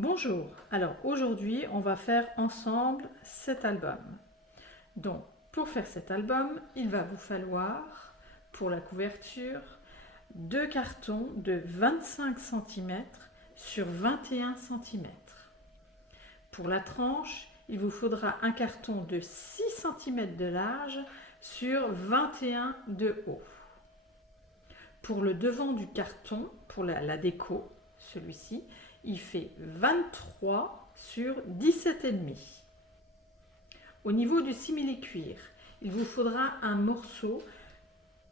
Bonjour, alors aujourd'hui on va faire ensemble cet album. Donc pour faire cet album, il va vous falloir pour la couverture 2 cartons de 25 cm sur 21 cm. Pour la tranche, il vous faudra un carton de 6 cm de large sur 21 de haut. Pour le devant du carton, pour la déco, celui-ci, il fait 23 sur 17,5. Au niveau du simili-cuir, il vous faudra un morceau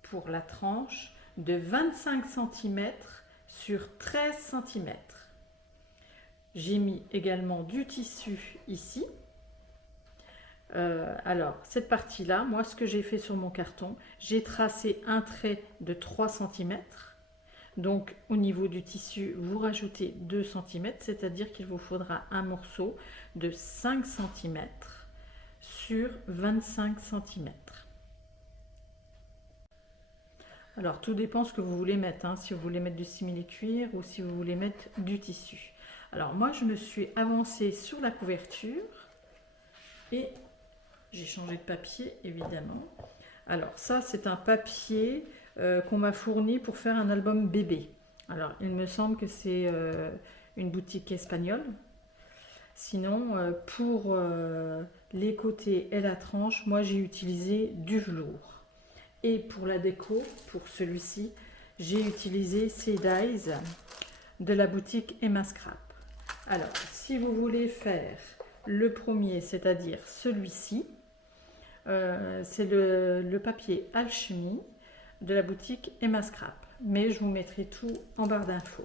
pour la tranche de 25 cm sur 13 cm. J'ai mis également du tissu ici. Alors, cette partie-là, moi, ce que j'ai fait sur mon carton, j'ai tracé un trait de 3 cm. Donc, au niveau du tissu, vous rajoutez 2 cm, c'est-à-dire qu'il vous faudra un morceau de 5 cm sur 25 cm. Alors, tout dépend ce que vous voulez mettre, hein, si vous voulez mettre du simili-cuir ou si vous voulez mettre du tissu. Alors, moi, je me suis avancée sur la couverture et j'ai changé de papier, évidemment. Alors, ça, c'est un papier qu'on m'a fourni pour faire un album bébé. Alors, il me semble que c'est une boutique espagnole. Sinon, pour les côtés et la tranche, moi, j'ai utilisé du velours. Et pour la déco, pour celui-ci, j'ai utilisé ces dies de la boutique Emma Scrap. Alors, si vous voulez faire le premier, c'est-à-dire celui-ci, c'est le papier Alchemy de la boutique Emma Scrap. Mais je vous mettrai tout en barre d'infos.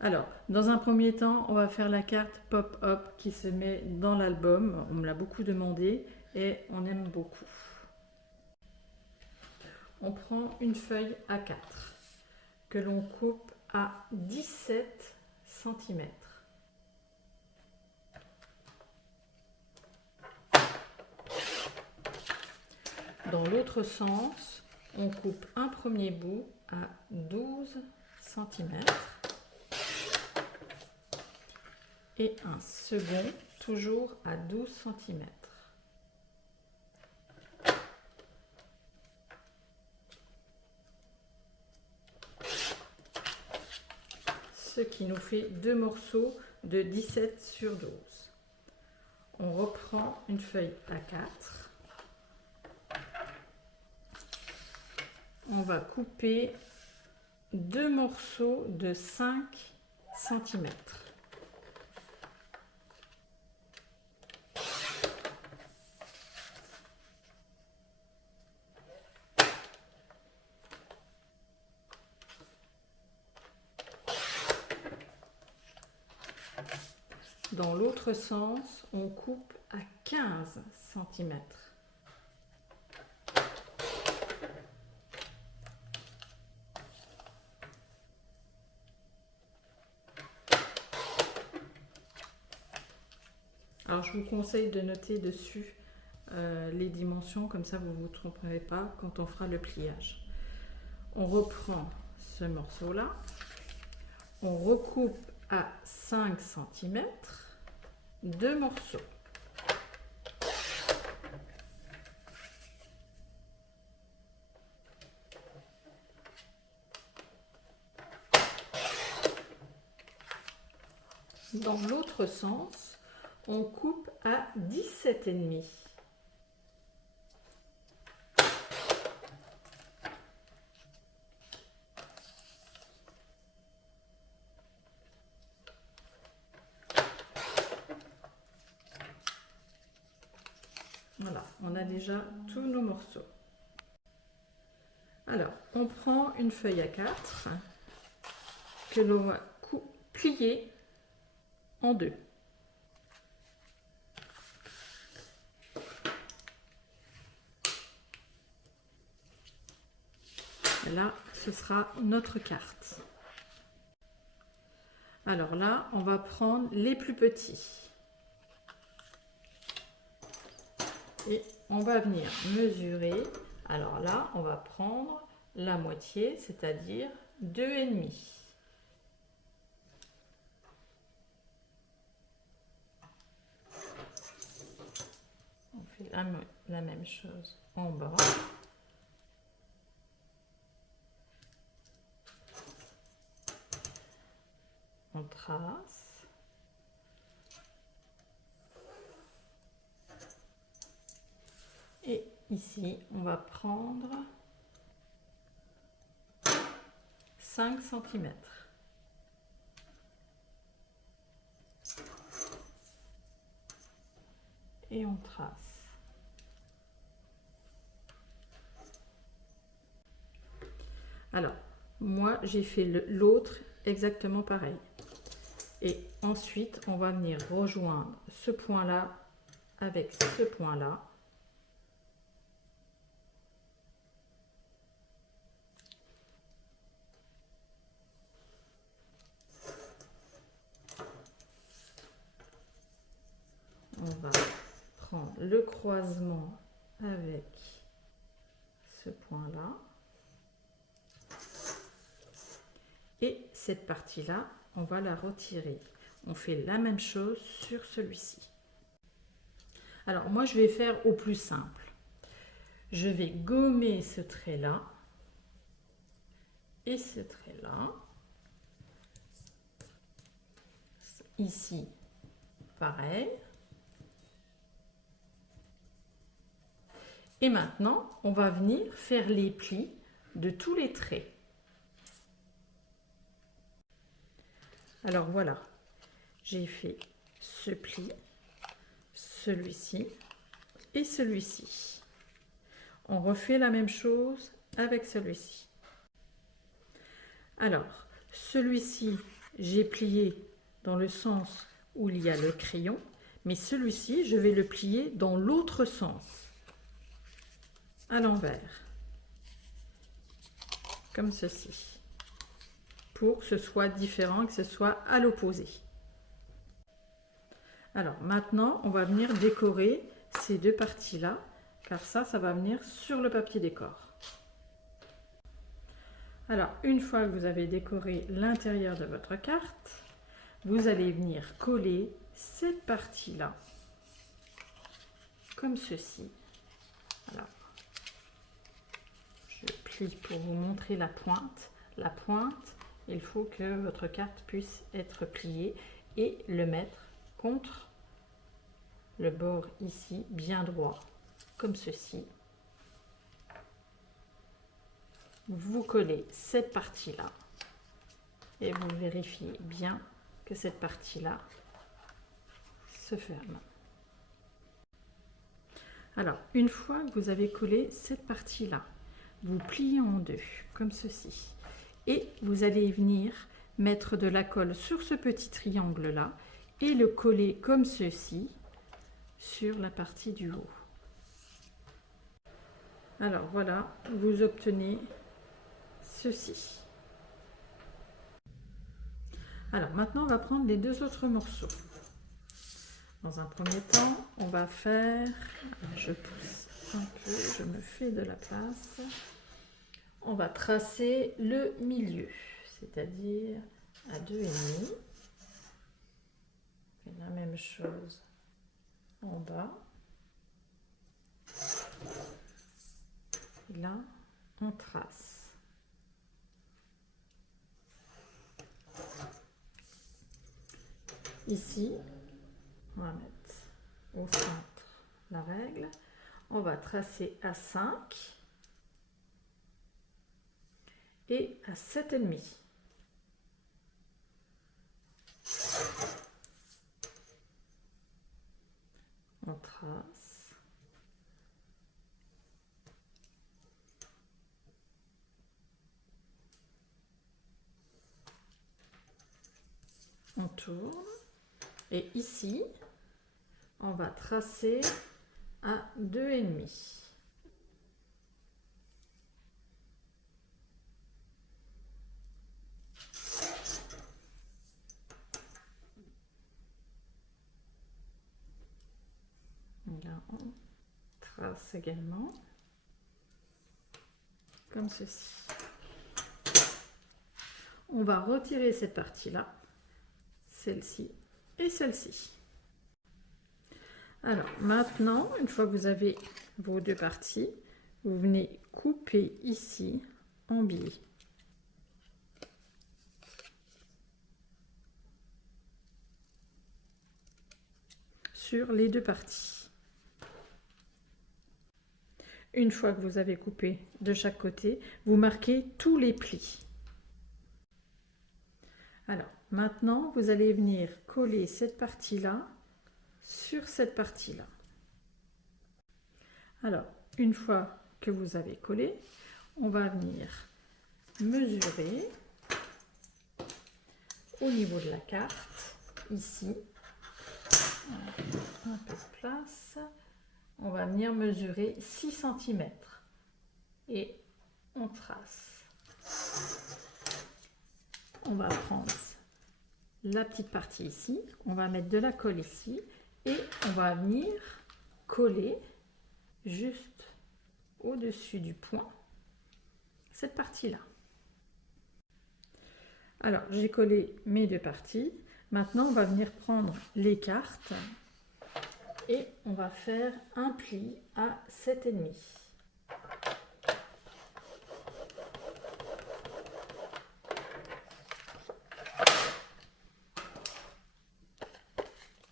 Alors, dans un premier temps, on va faire la carte pop-up qui se met dans l'album. On me l'a beaucoup demandé et on aime beaucoup. On prend une feuille A4 que l'on coupe à 17 cm. Dans l'autre sens, on coupe un premier bout à 12 cm et un second toujours à 12 cm. Ce qui nous fait deux morceaux de 17 sur 12. On reprend une feuille A4. On va couper deux morceaux de 5 cm. Dans l'autre sens, on coupe à 15 cm. Alors, je vous conseille de noter dessus les dimensions, comme ça vous ne vous tromperez pas quand on fera le pliage. On reprend ce morceau-là, on recoupe à 5 cm, deux morceaux. Dans l'autre sens, on coupe à 17,5. Voilà, on a déjà tous nos morceaux. Alors, on prend une feuille A4 que l'on va plier en deux. Et là, ce sera notre carte. Alors là, on va prendre les plus petits. Et on va venir mesurer. Alors là, on va prendre la moitié, c'est-à-dire 2,5. la même chose en bas. On trace. Et ici, on va prendre 5 cm. Et on trace. Alors, moi, j'ai fait l'autre exactement pareil. Et ensuite, on va venir rejoindre ce point-là avec ce point-là. On va prendre le croisement avec ce point-là. Et cette partie-là, on va la retirer. On fait la même chose sur celui-ci. Alors, moi, je vais faire au plus simple. Je vais gommer ce trait-là et ce trait-là. Ici, pareil. Et maintenant, on va venir faire les plis de tous les traits. Alors voilà, j'ai fait ce pli, celui-ci et celui-ci. On refait la même chose avec celui-ci. Alors, celui-ci, j'ai plié dans le sens où il y a le crayon, mais celui-ci, je vais le plier dans l'autre sens, à l'envers, comme ceci, pour que ce soit différent, que ce soit à l'opposé. Alors maintenant, on va venir décorer ces deux parties-là, car ça va venir sur le papier décor. Alors, une fois que vous avez décoré l'intérieur de votre carte, vous allez venir coller cette partie-là, comme ceci. Alors, je plie pour vous montrer la pointe. La pointe, il faut que votre carte puisse être pliée et le mettre contre le bord ici, bien droit, comme ceci. Vous collez cette partie-là et vous vérifiez bien que cette partie-là se ferme. Alors, une fois que vous avez collé cette partie-là, vous pliez en deux, comme ceci. Et vous allez venir mettre de la colle sur ce petit triangle-là et le coller comme ceci sur la partie du haut. Alors voilà, vous obtenez ceci. Alors maintenant, on va prendre les deux autres morceaux. Dans un premier temps, on va faire, je pousse un peu, je me fais de la place. On va tracer le milieu, c'est-à-dire à 2,5. La même chose en bas. Et là, on trace. Ici, on va mettre au centre la règle. On va tracer à 5 et à 7,5. On trace. On tourne. Et ici, on va tracer à 2,5. Là, on trace également, comme ceci. On va retirer cette partie-là, celle-ci et celle-ci. Alors maintenant, une fois que vous avez vos deux parties, vous venez couper ici en biais. Sur les deux parties. Une fois que vous avez coupé de chaque côté, vous marquez tous les plis. Alors maintenant, vous allez venir coller cette partie-là sur cette partie-là. Alors, une fois que vous avez collé, on va venir mesurer au niveau de la carte, ici, un peu de place, on va venir mesurer 6 cm et on trace. On va prendre la petite partie ici, on va mettre de la colle ici et on va venir coller juste au-dessus du point cette partie-là. Alors, j'ai collé mes deux parties. Maintenant, on va venir prendre les cartes et on va faire un pli à 7,5.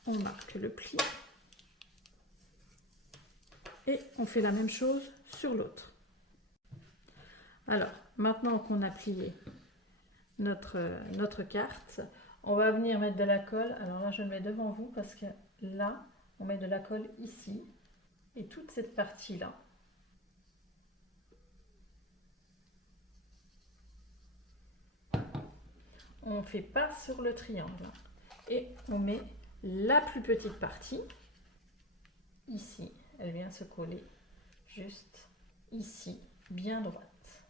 On marque le pli et on fait la même chose sur l'autre. Alors, maintenant qu'on a plié notre carte, on va venir mettre de la colle. Alors là, je le mets devant vous parce que là, on met de la colle ici et toute cette partie-là. On fait pas sur le triangle et on met la plus petite partie ici. Elle vient se coller juste ici, bien droite.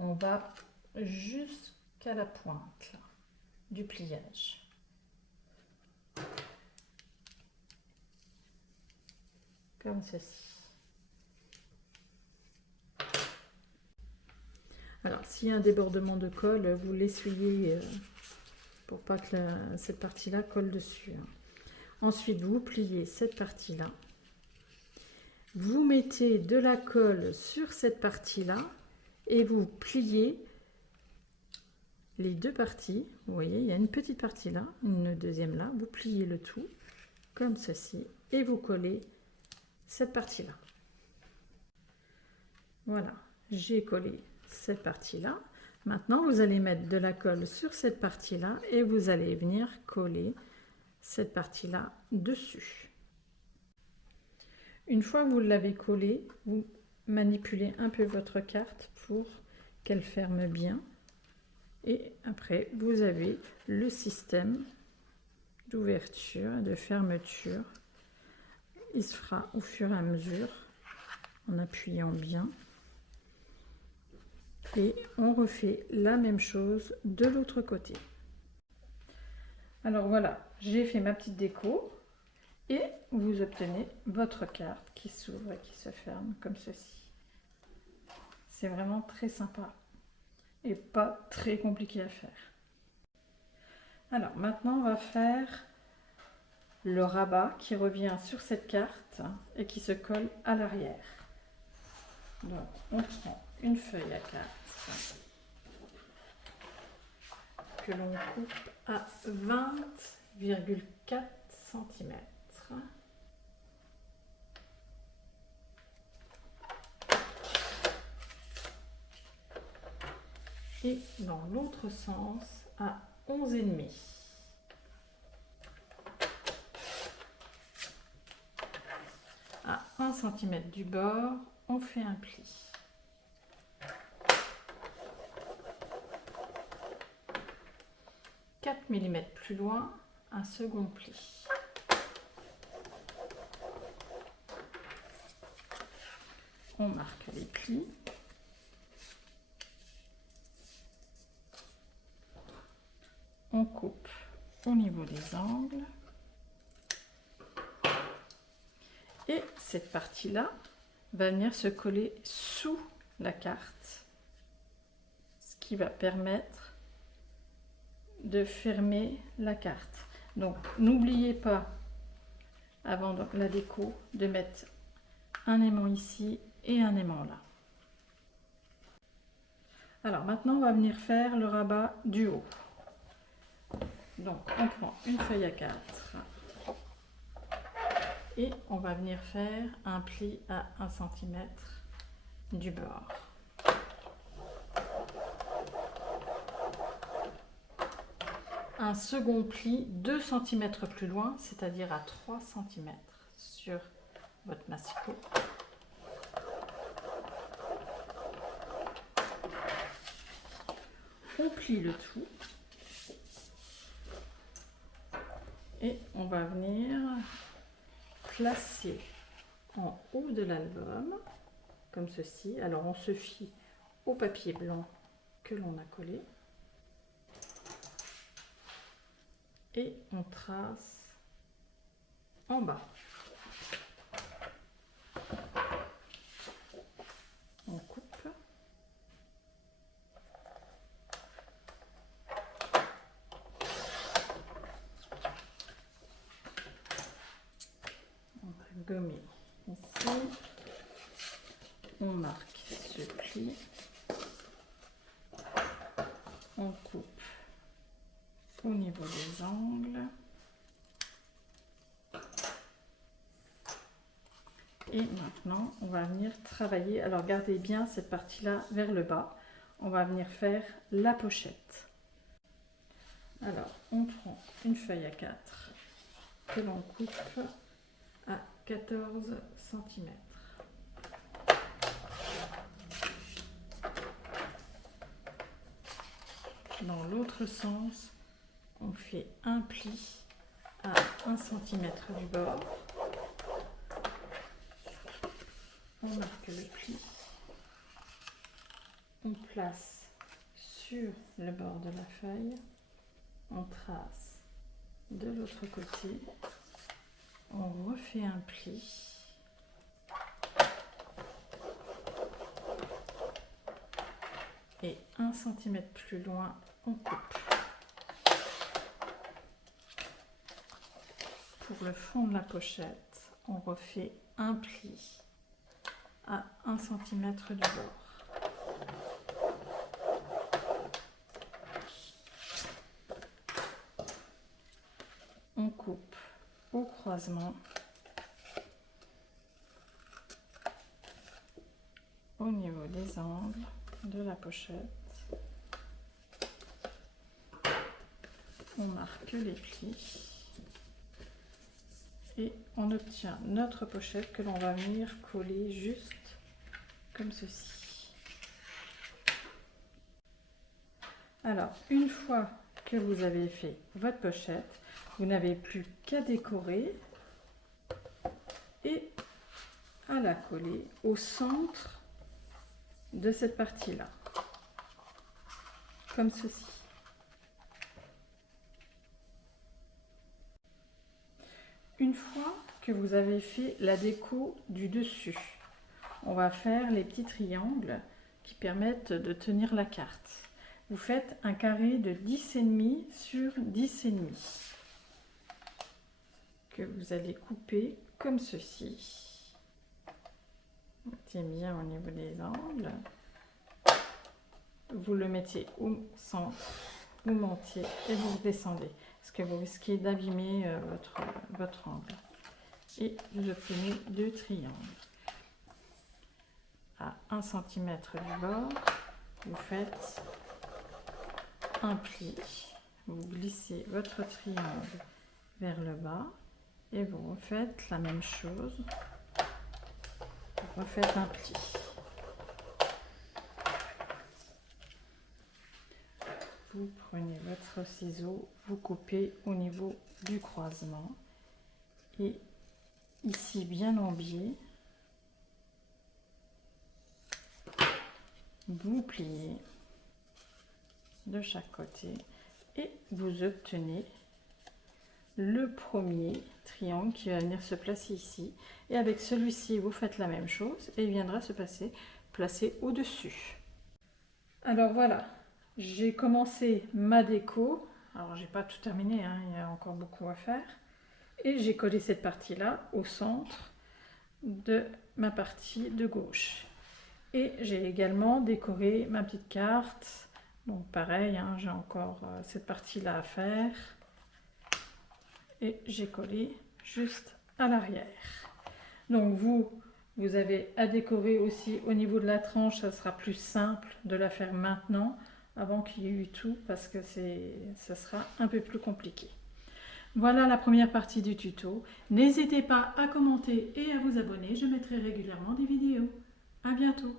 On va jusqu'à la pointe là, du pliage. Comme ceci. Alors, s'il y a un débordement de colle, vous l'essuyez pour pas que cette partie-là colle dessus. Ensuite, vous pliez cette partie-là. Vous mettez de la colle sur cette partie-là et vous pliez les deux parties. Vous voyez, il y a une petite partie là, une deuxième là. Vous pliez le tout comme ceci et vous collez cette partie-là. Voilà, j'ai collé cette partie-là. Maintenant, vous allez mettre de la colle sur cette partie-là et vous allez venir coller cette partie-là dessus. Une fois que vous l'avez collée, vous manipulez un peu votre carte pour qu'elle ferme bien. Et après, vous avez le système d'ouverture et de fermeture. Il se fera au fur et à mesure en appuyant bien. Et on refait la même chose de l'autre côté. Alors voilà, j'ai fait ma petite déco et vous obtenez votre carte qui s'ouvre et qui se ferme comme ceci. C'est vraiment très sympa et pas très compliqué à faire. Alors maintenant on va faire le rabat qui revient sur cette carte et qui se colle à l'arrière. Donc on prend une feuille à carte que l'on coupe à 20,4 cm. Et dans l'autre sens à 11,5. À 1 cm du bord, on fait un pli. Mm plus loin, un second pli. On marque les plis. On coupe au niveau des angles. Et cette partie-là va venir se coller sous la carte, ce qui va permettre de fermer la carte. Donc n'oubliez pas avant la déco de mettre un aimant ici et un aimant là. Alors maintenant on va venir faire le rabat du haut. Donc on prend une feuille à 4 et on va venir faire un pli à 1 cm du bord. Un second pli 2 cm plus loin, c'est-à-dire à 3 cm sur votre massicot. On plie le tout et on va venir placer en haut de l'album comme ceci. Alors on se fie au papier blanc que l'on a collé et on trace en bas. On coupe. On va gommer ici. On marque ce pli. On coupe au niveau des angles. Et maintenant, on va venir travailler. Alors, gardez bien cette partie-là vers le bas. On va venir faire la pochette. Alors, on prend une feuille à 4 que l'on coupe à 14 cm. Dans l'autre sens, on fait un pli à 1 cm du bord. On marque le pli. On place sur le bord de la feuille. On trace de l'autre côté. On refait un pli. Et 1 cm plus loin, on coupe. Pour le fond de la pochette, on refait un pli à 1 cm du bord. On coupe au croisement au niveau des angles de la pochette. On marque les plis et on obtient notre pochette que l'on va venir coller juste comme ceci. Alors, une fois que vous avez fait votre pochette, vous n'avez plus qu'à décorer et à la coller au centre de cette partie-là, comme ceci. Une fois que vous avez fait la déco du dessus, on va faire les petits triangles qui permettent de tenir la carte. Vous faites un carré de 10,5 sur 10,5 que vous allez couper comme ceci. Mettez bien au niveau des angles. Vous le mettez au centre, vous montez et vous descendez, parce que vous risquez d'abîmer votre angle. Et vous obtenez 2 triangles. À 1 cm du bord, vous faites un pli, vous glissez votre triangle vers le bas et vous refaites la même chose, vous refaites un pli. Vous prenez votre ciseau, vous coupez au niveau du croisement et ici bien en biais, vous pliez de chaque côté et vous obtenez le premier triangle qui va venir se placer ici. Et avec celui-ci, vous faites la même chose et il viendra se placer au-dessus. Alors voilà, j'ai commencé ma déco. Alors j'ai pas tout terminé, hein, il y a encore beaucoup à faire. Et j'ai collé cette partie-là au centre de ma partie de gauche. Et j'ai également décoré ma petite carte. Donc pareil, hein, j'ai encore cette partie-là à faire. Et j'ai collé juste à l'arrière. Donc vous avez à décorer aussi au niveau de la tranche, ça sera plus simple de la faire maintenant, avant qu'il y ait eu tout, parce que ça sera un peu plus compliqué. Voilà la première partie du tuto. N'hésitez pas à commenter et à vous abonner, je mettrai régulièrement des vidéos. À bientôt.